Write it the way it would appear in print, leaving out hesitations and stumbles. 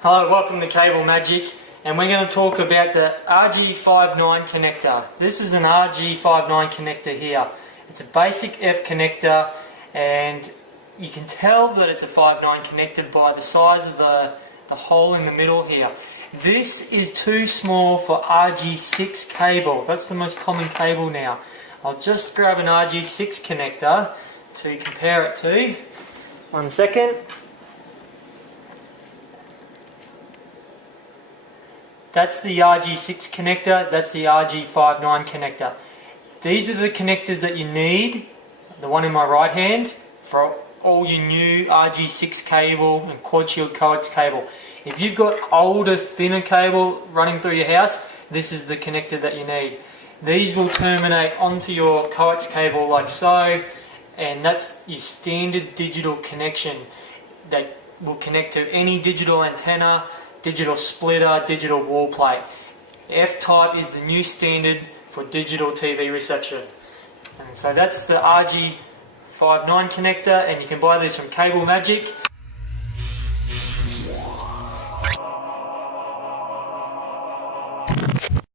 Hello, welcome to Cable Magic, and we're going to talk about the Rg59 connector. This is an Rg59 connector here. It's a basic F connector, and you can tell that it's a 5.9 connector by the size of the hole in the middle here. This is too small for Rg6 cable. That's the most common cable now. I'll just grab an Rg6 connector to compare it to. 1 second. That's the Rg6 connector, that's the Rg59 connector. These are the connectors that you need, the one in my right hand, for all your new Rg6 cable and quad shield coax cable. If you've got older, thinner cable running through your house, this is the connector that you need. These will terminate onto your coax cable like so, and that's your standard digital connection that will connect to any digital antenna, digital splitter, digital wall plate. F-type is the new standard for digital TV reception. And so that's the Rg59 connector, and you can buy this from Cable Magic.